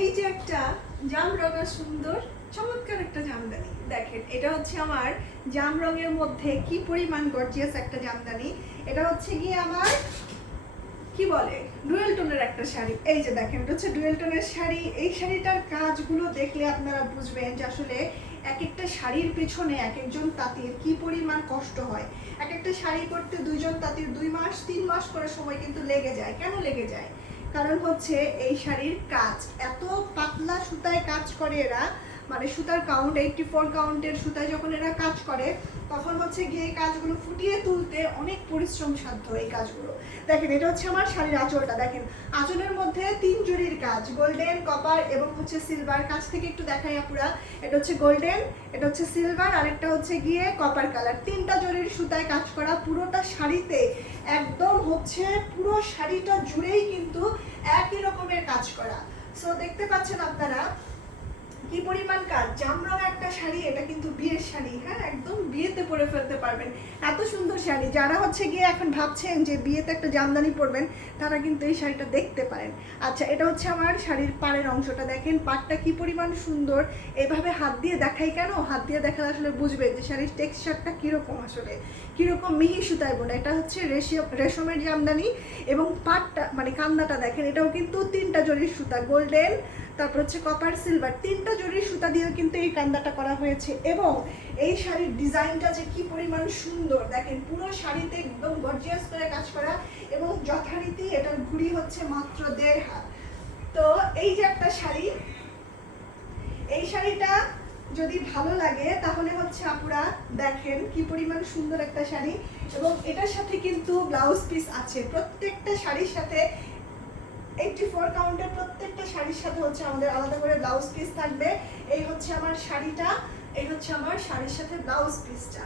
এই যে একটা জামরঙা সুন্দর চমৎকার একটা জামদানি দেখেন, এটা হচ্ছে আমার জাম রঙের মধ্যে কি পরিমাণ গর্জিয়াস একটা জামদানি। এটা হচ্ছে গিয়ে আমার কি বলে ডুয়েল টোনের একটা শাড়ি। এই যে দেখেন, এটা হচ্ছে ডুয়েল টোনের শাড়ি। এই শাড়িটার কাজগুলো দেখলে আপনারা বুঝবেন যে আসলে এক একটা শাড়ির পেছনে এক একজন তাঁতির কি পরিমাণ কষ্ট হয়। এক একটা শাড়ি করতে দুইজন তাঁতির 2 মাস 3 মাস করে সময় কিন্তু লেগে যায়। কেন লেগে যায়? কারণ হচ্ছে এই শাড়ির কাজ এত পাতলা সুতায় কাজ করে এরা, মানে সুতার কাউন্ট 84 কাউন্টের সুতায় যখন এরা কাজ করে তখন হচ্ছে গিয়ে এই কাজগুলো ফুটিয়ে তুলতে অনেক পরিশ্রম সাধ্য এই কাজগুলো। দেখেন, এটা হচ্ছে আমার শাড়ির আঁচলটা। দেখেন, আঁচলের মধ্যে 3 জরির কাজ, গোল্ডেন, কপার এবং হচ্ছে সিলভার। কাছ থেকে একটু দেখাই আপুরা, এটা হচ্ছে গোল্ডেন, এটা হচ্ছে সিলভার, আর একটা হচ্ছে গিয়ে কপার কালার। 3টা জরির সুতায় কাজ করা পুরোটা শাড়িতে, একদম হচ্ছে পুরো শাড়িটা জুড়েই কিন্তু একই রকমের কাজ করা। সো দেখতে পাচ্ছেন আপনারা কি পরিমাণ কাজ। জামরঙা একটা শাড়ি, এটা কিন্তু বিয়ের শাড়ি। হ্যাঁ, একদম বিয়েতে পরে ফেলতে পারবেন এত সুন্দর শাড়ি। যারা হচ্ছে গিয়ে এখন ভাবছেন যে বিয়েতে একটা জামদানি পরবেন, তারা কিন্তু এই শাড়িটা দেখতে পারেন। আচ্ছা, এটা হচ্ছে আমার শাড়ির পাড়ের অংশটা। দেখেন পাড়টা কি পরিমাণ সুন্দর। এভাবে হাত দিয়ে দেখাই কেন, হাত দিয়ে দেখালে আসলে বুঝবে যে শাড়ির টেক্সচারটা কিরকম, আসলে কিরকম মিহি সুতায় বোনা। এটা হচ্ছে রেশমের জামদানি এবং পাড়টা মানে কান্দাটা দেখেন, এটাও কিন্তু 3টা জরির সুতা, গোল্ডেন, তারপর হচ্ছে কপার, সিলভার, 3টা জরির সুতা দিয়ে কিন্তু এই কান্দাটা করা হয়েছে। এবং এই শাড়ির ডিজাইনটা যে কি পরিমাণ সুন্দর দেখেন, পুরো শাড়িতে একদম গর্জিয়াস করে কাজ করা এবং যথারীতি এটার ঘুড়ি হচ্ছে মাত্র 1.5 হাত। তো এই যে একটা শাড়ি, এই শাড়িটা যদি ভালো লাগে তাহলে হচ্ছে আপুরা দেখেন কি পরিমাণ সুন্দর একটা শাড়ি। এবং এটার সাথে কিন্তু ব্লাউজ পিস আছে, প্রত্যেকটা শাড়ির সাথে 84 কাউন্টের প্রত্যেকটা শাড়ির সাথে হচ্ছে আমাদের আলাদা করে ব্লাউজ পিস থাকবে। এই হচ্ছে আমার শাড়িটা, এই হচ্ছে আমার শাড়ির সাথে ব্লাউজ পিসটা।